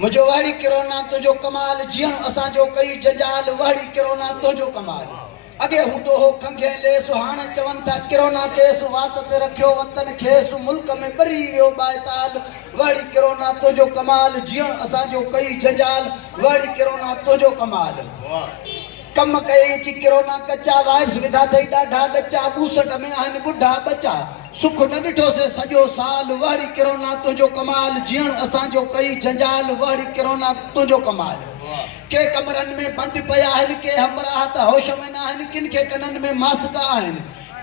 मुझो वाड़ी किरोना तुझो कमाल जियण असा जो कई जंजाल वाड़ी किरोना तुझो कमाल अगे हुंदो हो खंगे ले सुहाण चवन था किरोना केस वात ते रखियो वतन खेस मुल्क में बरी वियो बायताल वाड़ी किरोना तुझो कमाल जियण असा जो कई जंजाल वाड़ी किरोना तुझो कमाल कम कई ची किरोना कच्चा वायरस विधा थई डाढा डचा बूसट में आहिन बुढ़ा बचा सुख न डिठो से सजो साल वाड़ी किरोना तुझो कमाल जियण असा जो कई जंजाल वाड़ी किरोना तुझो कमाल के कमरन में बंद पया आहिन के हमरा त होश में ना आहिन किन के कनन में मास्का आहिन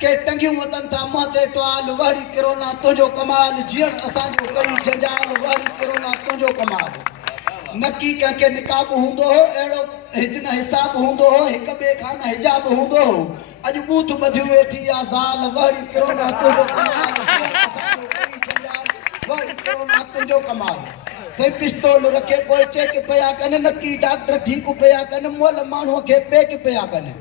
के टंगियूं वतन था मुंह ते टवाल वाड़ी किरोना तुझो कमाल जियण असा जो कई जंजाल वाड़ी किरोना तुझो कमाल नकी के निकाब हुंदो हो एड़ो हिदन हिसाब हुंदो हो एक बे खान हिजाब हुंदो हो अज बूथ बधियो वेठी आ साल वाड़ी किरोना तुझो कमाल कई जंजाल वाड़ी किरोना तुझो कमाल से पिस्तौल रखे कोई चेक पया कने नकी डॉक्टर ठीक पया कने मोल मानो के पेक पया कने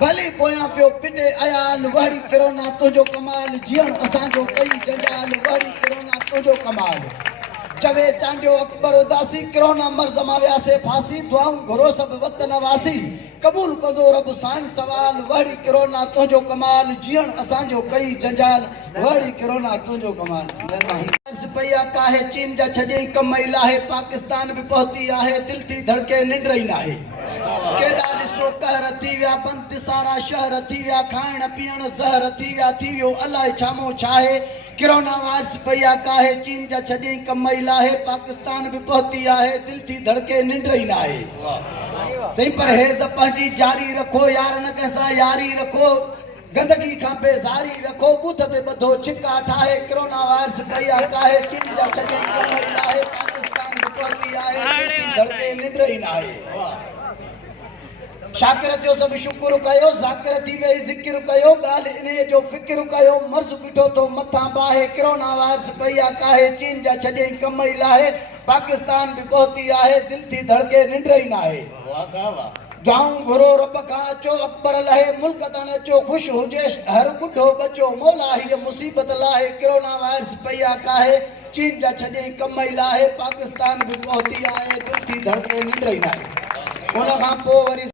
भली पोया पियो पिटे आयाल वाड़ी किरोना तुझो कमाल जियण असा जो कई जंजाल वाड़ी किरोना तुझो कमाल चवे चांडियो अकबर उदासी किरोना मर्ज माव्या से फांसी दुआऊं घरो सब वतन वासी कबूल कदो रब साईं सवाल वाड़ी किरोना तुझो कमाल जियण असा जो कई जंजाल वाड़ी किरोना तुझो कमाल मेहरबानी पया काहे चीन जा छजे कमई लाहे पाकिस्तान भी पहुती आहे दिल थी धड़के निंड रही नाहे केडा दिसो कहर थी व्या बंद सारा शहर थी व्या खाइण पीअण जहर थी व्या थी वियो अलाए छामो छाहे किरोना वायरस पया काहे चीन जा छजे कमई लाहे पाकिस्तान भी पहुती आहे दिल थी धड़के निंड रही नाहे सही परहेज पंहिंजी जारी रखो यार न कैसा यारी रखो गंदगी खां बेज़ारी रखो बूथ ते बधो छिका ठाहे किरोना वायरस पया काहे चीन जा छजे कमई लाहे पाकिस्तान भी पहुती आहे दिल थी धड़के निंड रही नाहे शाकिर जो सब शुक्र कयो जाकिर थी वही जिक्र कयो गाल इने जो फिक्र कयो मर्ज बिठो तो मथा बाहे किरोना वायरस पया काहे चीन जा छजे कमई लाहे पाकिस्तान भी पहुती आहे दिल थी धड़के निंड रही नाहे जाऊं घुरो रब का चो अकबर लहे मुल्क तन चो खुश हुजे हर बुढ़ो बचो मौला ही मुसीबत लाहे किरोना वायरस पया काहे चीन जा छजे कमई लाहे पाकिस्तान भी पहुती आहे दिल थी धड़के निंड रही नाहे उन खां पोइ वरी